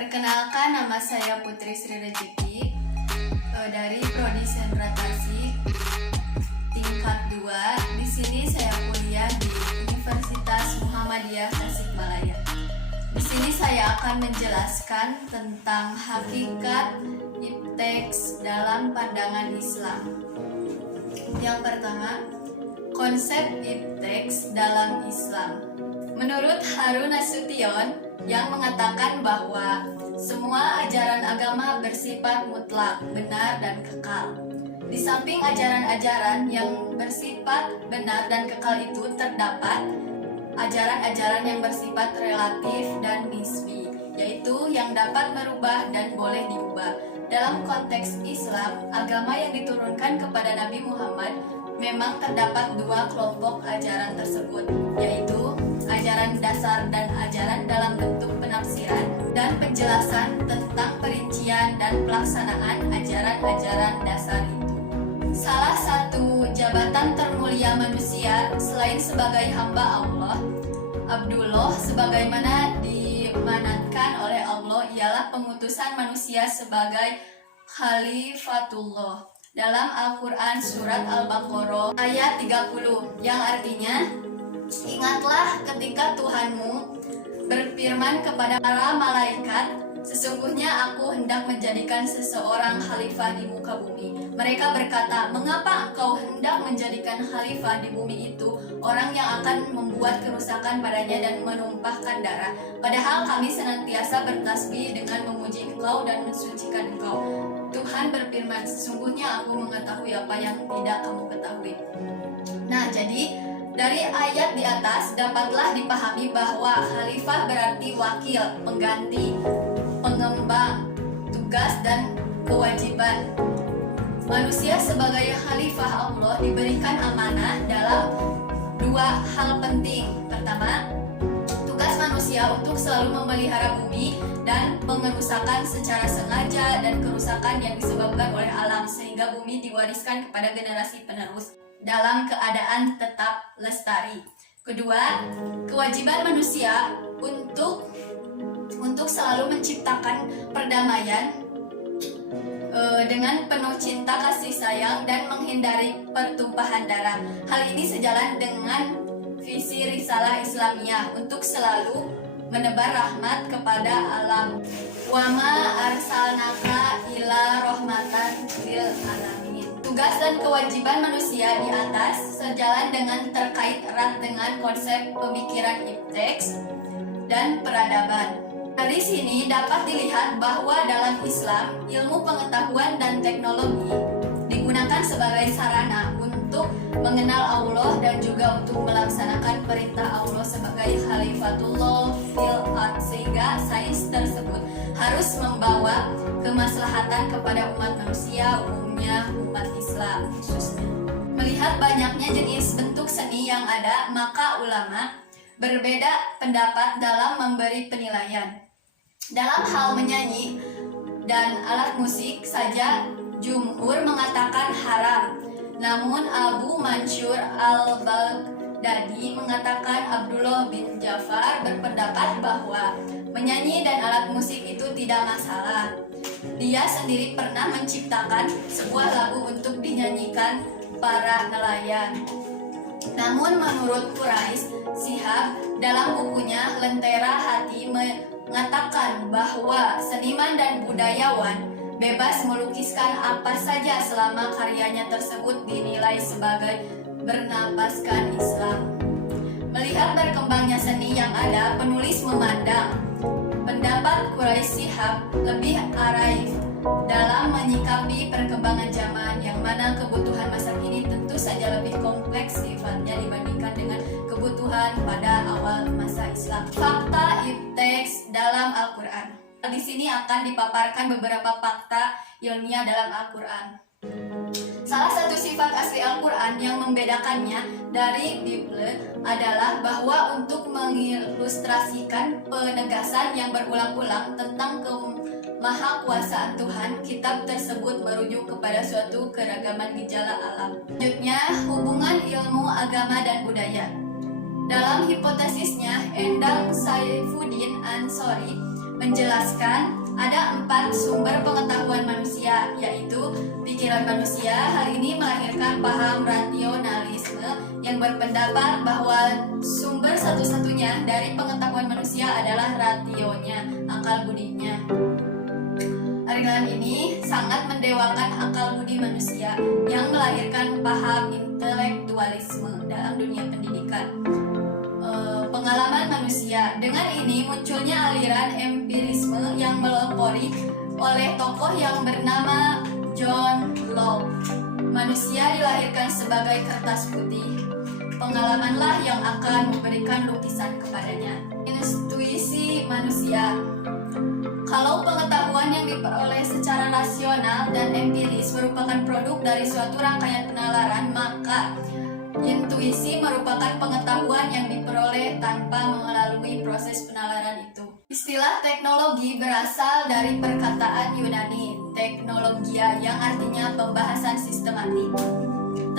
Perkenalkan, nama saya Putri Sri Rejeki dari Prodi Sentra Tasik tingkat 2. Di sini saya kuliah di Universitas Muhammadiyah Tasikmalaya. Di sini saya akan menjelaskan tentang hakikat ipteks dalam pandangan Islam. Yang pertama, konsep ipteks dalam Islam. Menurut Harun Nasution yang mengatakan bahwa semua ajaran agama bersifat mutlak, benar, dan kekal. Di samping ajaran-ajaran yang bersifat benar dan kekal itu terdapat ajaran-ajaran yang bersifat relatif dan nisbi, yaitu yang dapat merubah dan boleh diubah. Dalam konteks Islam, agama yang diturunkan kepada Nabi Muhammad memang terdapat dua kelompok ajaran tersebut, yaitu ajaran dasar dan ajaran dalam bentuk penafsiran dan penjelasan tentang perincian dan pelaksanaan ajaran-ajaran dasar itu. Salah satu jabatan termulia manusia selain sebagai hamba Allah, Abdullah, sebagaimana dimanatkan oleh Allah, ialah pengutusan manusia sebagai Khalifatullah dalam Al-Quran surat Al-Baqarah ayat 30, yang artinya, ingatlah ketika Tuhanmu berfirman kepada para malaikat, sesungguhnya aku hendak menjadikan seseorang khalifah di muka bumi. Mereka berkata, mengapa engkau hendak menjadikan khalifah di bumi itu orang yang akan membuat kerusakan padanya dan menumpahkan darah? Padahal kami senantiasa bertasbih dengan memuji engkau dan mensucikan engkau. Tuhan berfirman, sesungguhnya aku mengetahui apa yang tidak kamu ketahui. Nah, jadi dari ayat di atas dapatlah dipahami bahwa khalifah berarti wakil, pengganti, pengembang, tugas, dan kewajiban. Manusia sebagai khalifah Allah diberikan amanah dalam dua hal penting. Pertama, tugas manusia untuk selalu memelihara bumi dan pengerusakan secara sengaja dan kerusakan yang disebabkan oleh alam, sehingga bumi diwariskan kepada generasi penerus dalam keadaan tetap lestari. Kedua, kewajiban manusia untuk selalu menciptakan perdamaian dengan penuh cinta, kasih sayang, dan menghindari pertumpahan darah. Hal ini sejalan dengan visi risalah Islamiyah untuk selalu menebar rahmat kepada alam. Wa ma arsalnaka illa rahmatan lil alamin. Tugas dan kewajiban manusia di atas sejalan dengan terkait erat dengan konsep pemikiran ipteks dan peradaban. Dari sini dapat dilihat bahwa dalam Islam, ilmu pengetahuan dan teknologi digunakan sebagai sarana untuk mengenal Allah dan juga untuk melaksanakan perintah Allah sebagai Khalifatullah fil ard, sehingga sains tersebut harus membawa kemaslahatan kepada umat manusia, umumnya umat Islam khususnya. Melihat banyaknya jenis bentuk seni yang ada, maka ulama berbeda pendapat dalam memberi penilaian. Dalam hal menyanyi dan alat musik saja, jumhur mengatakan haram. Namun Abu Mansur al-Baghdadi mengatakan Abdullah bin Ja'far berpendapat bahwa menyanyi dan alat musik itu tidak masalah. Dia sendiri pernah menciptakan sebuah lagu untuk dinyanyikan para nelayan. Namun menurut Quraisy Shihab dalam bukunya Lentera Hati mengatakan bahwa seniman dan budayawan bebas melukiskan apa saja selama karyanya tersebut dinilai sebagai bernapaskan Islam. Melihat berkembangnya seni yang ada, penulis memandang pendapat Quraisy Shihab lebih arif dalam menyikapi perkembangan zaman, yang mana kebutuhan masa kini tentu saja lebih kompleks sifatnya dibandingkan dengan kebutuhan pada awal masa Islam. Fakta ipteks dalam Al-Quran. Di sini akan dipaparkan beberapa fakta ilmiah dalam Al-Quran. Salah satu sifat asli Al-Quran yang membedakannya dari Bible adalah bahwa untuk mengilustrasikan penegasan yang berulang-ulang tentang kemahakuasaan Tuhan, kitab tersebut merujuk kepada suatu keragaman gejala alam. Selanjutnya, hubungan ilmu, agama, dan budaya. Dalam hipotesisnya, Endang Saifuddin Ansori menjelaskan ada 4 sumber pengetahuan manusia, yaitu pikiran manusia. Hal ini melahirkan paham rasionalisme yang berpendapat bahwa sumber satu-satunya dari pengetahuan manusia adalah rationya, akal budinya. Aliran ini sangat mendewakan akal budi manusia yang melahirkan paham intelektualisme dalam dunia pendidikan. Pengalaman manusia. Dengan ini munculnya aliran empirisme yang melopori oleh tokoh yang bernama John Locke. Manusia dilahirkan sebagai kertas putih. Pengalamanlah yang akan memberikan lukisan kepadanya. Intuisi manusia. Kalau pengetahuan yang diperoleh secara rasional dan empiris merupakan produk dari suatu rangkaian penalaran, maka intuisi merupakan pengetahuan yang diperoleh tanpa melalui proses penalaran itu. Istilah teknologi berasal dari perkataan Yunani teknologia yang artinya pembahasan sistematik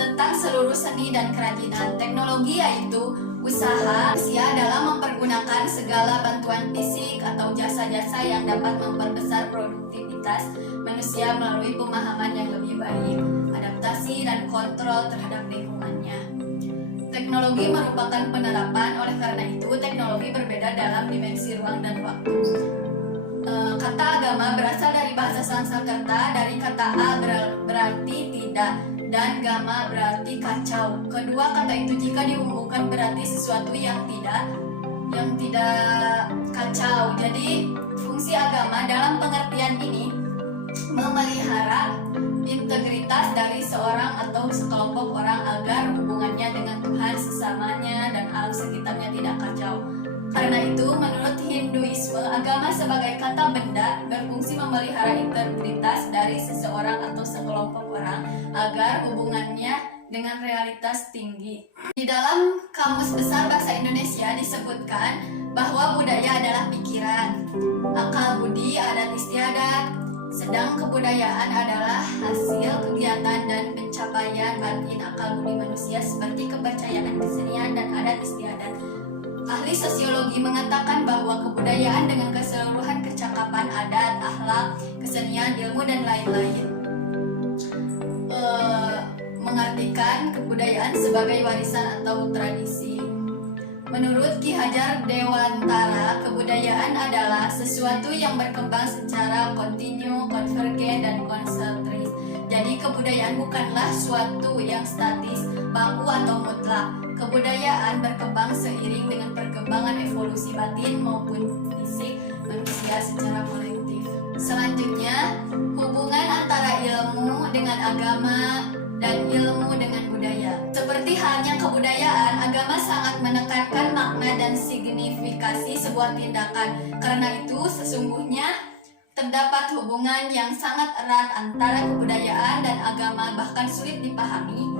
tentang seluruh seni dan kerajinan. Teknologi yaitu usaha manusia dalam mempergunakan segala bantuan fisik atau jasa-jasa yang dapat memperbesar produktivitas manusia melalui pemahaman yang lebih baik, adaptasi dan kontrol terhadap lingkungannya. Teknologi merupakan penerapan, oleh karena itu teknologi berbeda dalam dimensi ruang dan waktu. Kata agama berasal dari bahasa Sanskerta, dari kata a berarti tidak dan gama berarti kacau. Kedua kata itu jika dihubungkan berarti sesuatu yang tidak kacau. Jadi fungsi agama dalam pengertian ini memelihara integritas dari seorang atau sekelompok orang agar hubungannya dengan Tuhan, sesamanya, dan alam sekitarnya tidak kacau. Karena itu, menurut Hinduisme, agama sebagai kata benda berfungsi memelihara integritas dari seseorang atau sekelompok orang agar hubungannya dengan realitas tinggi. Di dalam Kamus Besar Bahasa Indonesia disebutkan bahwa budaya adalah pikiran, akal budi, adat istiadat, sedang kebudayaan adalah hasil kegiatan dan pencapaian batin akal budi manusia seperti kepercayaan, kesenian, dan adat istiadat. Ahli sosiologi mengatakan bahwa kebudayaan dengan keseluruhan kecakapan adat, akhlak, kesenian, ilmu, dan lain-lain mengartikan kebudayaan sebagai warisan atau tradisi. Menurut Ki Hajar Dewantara, kebudayaan adalah sesuatu yang berkembang secara kontinu, konvergen, dan konsentris. Jadi kebudayaan bukanlah suatu yang statis, baku, atau mutlak. Kebudayaan berkembang seiring dengan perkembangan evolusi batin maupun fisik manusia secara kolektif. Selanjutnya, hubungan antara ilmu dengan agama dan ilmu dengan budaya. Seperti halnya kebudayaan, agama sangat menekankan makna dan signifikasi sebuah tindakan. Karena itu, sesungguhnya terdapat hubungan yang sangat erat antara kebudayaan dan agama, bahkan sulit dipahami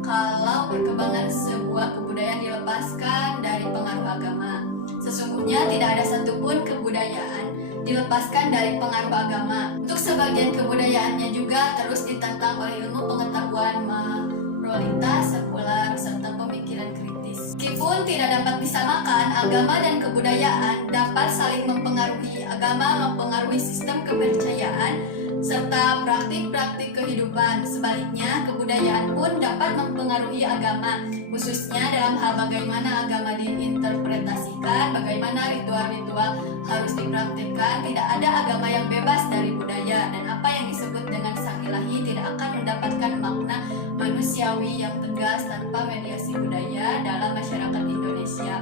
kalau perkembangan sebuah kebudayaan dilepaskan dari pengaruh agama. Sesungguhnya tidak ada satupun kebudayaan dilepaskan dari pengaruh agama. Untuk sebagian kebudayaannya juga terus ditantang oleh ilmu pengetahuan moralitas, sekular, serta pemikiran kritis. Meskipun tidak dapat disamakan, agama dan kebudayaan dapat saling mempengaruhi. Agama mempengaruhi sistem kepercayaan serta praktik-praktik kehidupan. Sebaliknya, kebudayaan pun dapat mempengaruhi agama, khususnya dalam hal bagaimana agama diinterpretasikan, bagaimana ritual-ritual harus dipraktikkan. Tidak ada agama yang bebas dari budaya, dan apa yang disebut dengan sang ilahi tidak akan mendapatkan makna manusiawi yang tegas tanpa mediasi budaya dalam masyarakat Indonesia.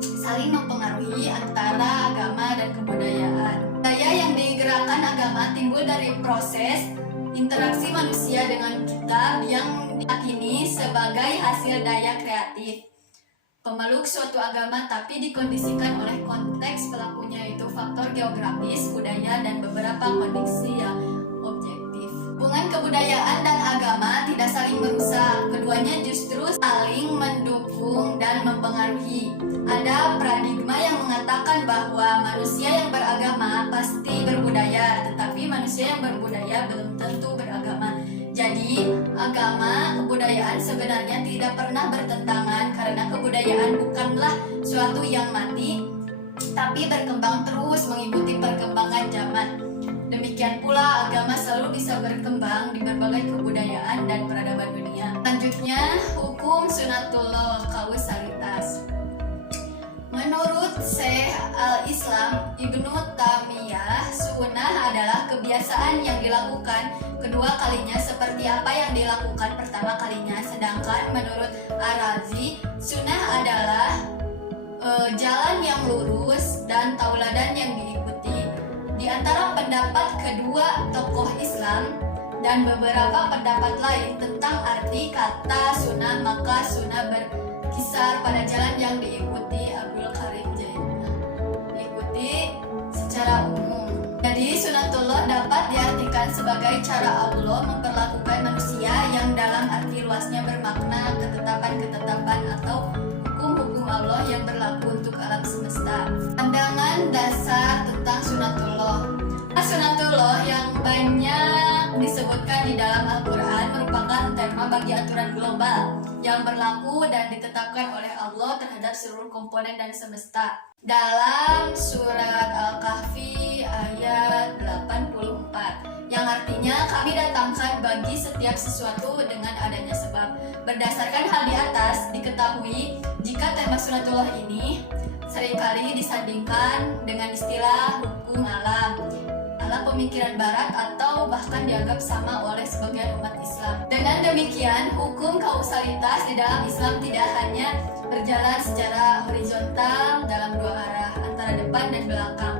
Saling mempengaruhi antara agama dan kebudayaan. Budaya yang digerakkan agama timbul dari proses interaksi manusia dengan kitab yang diakini sebagai hasil daya kreatif pemeluk suatu agama, tapi dikondisikan oleh konteks pelakunya, yaitu faktor geografis, budaya, dan beberapa kondisi yang objektif. Hubungan kebudayaan dan agama tidak saling merusak, keduanya justru saling mendukung dan mempengaruhi. Ada paradigma yang mengatakan bahwa manusia yang beragama pasti berbudaya, tetapi manusia yang berbudaya belum tentu beragama. Jadi, agama, kebudayaan sebenarnya tidak pernah bertentangan karena kebudayaan bukanlah suatu yang mati, tapi berkembang terus mengikuti zaman. Demikian pula agama selalu bisa berkembang di berbagai kebudayaan dan peradaban dunia. Selanjutnya, hukum sunatullah kausalitas. Menurut Syekh al-Islam Ibnu Taimiyah, sunnah adalah kebiasaan yang dilakukan kedua kalinya seperti apa yang dilakukan pertama kalinya. Sedangkan menurut Ar-Razi, sunnah adalah jalan yang lurus dan tauladan yang diikuti. Di antara pendapat kedua tokoh Islam dan beberapa pendapat lain tentang arti kata sunnah, maka sunnah berkisar pada jalan yang diikuti Abdul Karim Jainah, diikuti secara umum. Jadi sunatullah dapat diartikan sebagai cara Allah memperlakukan manusia yang dalam arti luasnya bermakna ketetapan-ketetapan atau hukum-hukum Allah yang berlaku untuk alam semesta. Pandangan dasar tentang sunatullah. Sunatullah yang banyak disebutkan di dalam Al-Quran merupakan tema bagi aturan global yang berlaku dan ditetapkan oleh Allah terhadap seluruh komponen dan semesta. Dalam surat Al-Kahfi ayat 84, yang artinya kami datangkan bagi setiap sesuatu dengan adanya sebab. Berdasarkan hal di atas, diketahui jika tema sunatullah ini seringkali disandingkan dengan istilah hukum alam ala pemikiran barat atau bahkan dianggap sama oleh sebagian umat Islam. Dengan demikian, hukum kausalitas di dalam Islam tidak hanya berjalan secara horizontal dalam dua arah, antara depan dan belakang,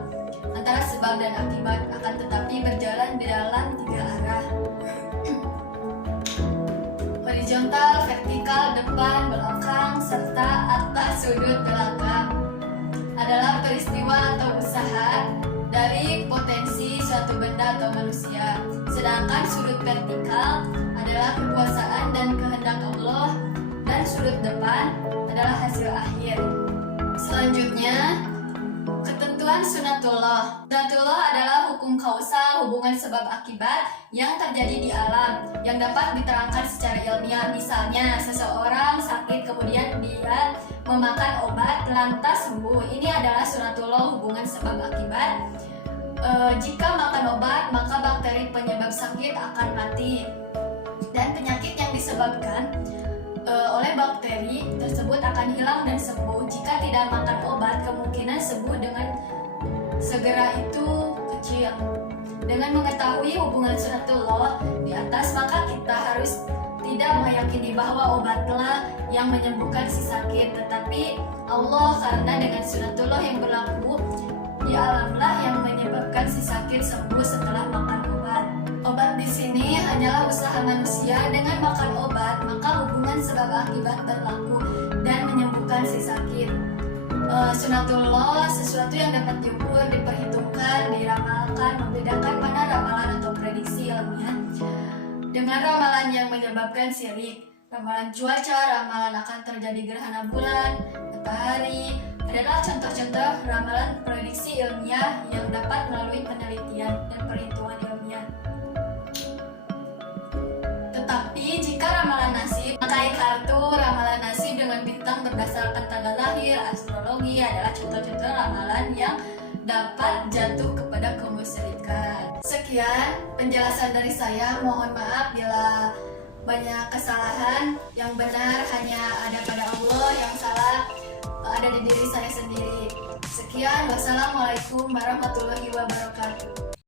antara sebab dan akibat, akan tetapi berjalan di dalam tiga arah. Horizontal, vertikal, depan, belakang, serta atas sudut belakang adalah peristiwa atau usaha dari potensi suatu benda atau manusia. Sedangkan sudut vertikal adalah kekuasaan dan kehendak Allah, dan sudut depan adalah hasil akhir. Selanjutnya, ketentuan sunatullah. Sunatullah adalah hukum kausal, hubungan sebab akibat yang terjadi di alam yang dapat diterangkan secara ilmiah. Misalnya, seseorang sakit kemudian dia memakan obat lantas sembuh. Ini adalah sunatullah, hubungan sebab akibat. Jika makan obat, maka bakteri penyebab sakit akan mati, dan penyakit yang disebabkan oleh bakteri tersebut akan hilang dan sembuh. Jika tidak makan obat, kemungkinan sembuh dengan segera itu kecil. Dengan mengetahui hubungan sunatullah di atas, maka kita harus tidak meyakini bahwa obatlah yang menyembuhkan si sakit, tetapi Allah, karena dengan sunatullah yang berlaku di alamlah yang menyebabkan si sakit sembuh setelah makan obat. Obat di sini hanyalah usaha manusia. Dengan makan obat, maka hubungan sebab akibat berlaku dan menyembuhkan si sakit. Sunatullah sesuatu yang dapat diukur, diperhitungkan, diramalkan, membedakan mana ramalan atau prediksi ilmiah dengan ramalan yang menyebabkan syirik. Ramalan cuaca, ramalan akan terjadi gerhana bulan, matahari adalah contoh-contoh ramalan prediksi ilmiah yang dapat melalui penelitian dan perhitungan ilmiah. Tetapi jika ramalan nasib, pakai kartu ramalan nasib dengan bintang berdasarkan tanggal lahir, astrologi adalah contoh-contoh ramalan yang dapat jatuh kepada kemusyrikan. Sekian penjelasan dari saya. Mohon maaf bila banyak kesalahan. Yang benar hanya ada pada Allah, yang salah ada di diri saya sendiri. Sekian, wassalamualaikum warahmatullahi wabarakatuh.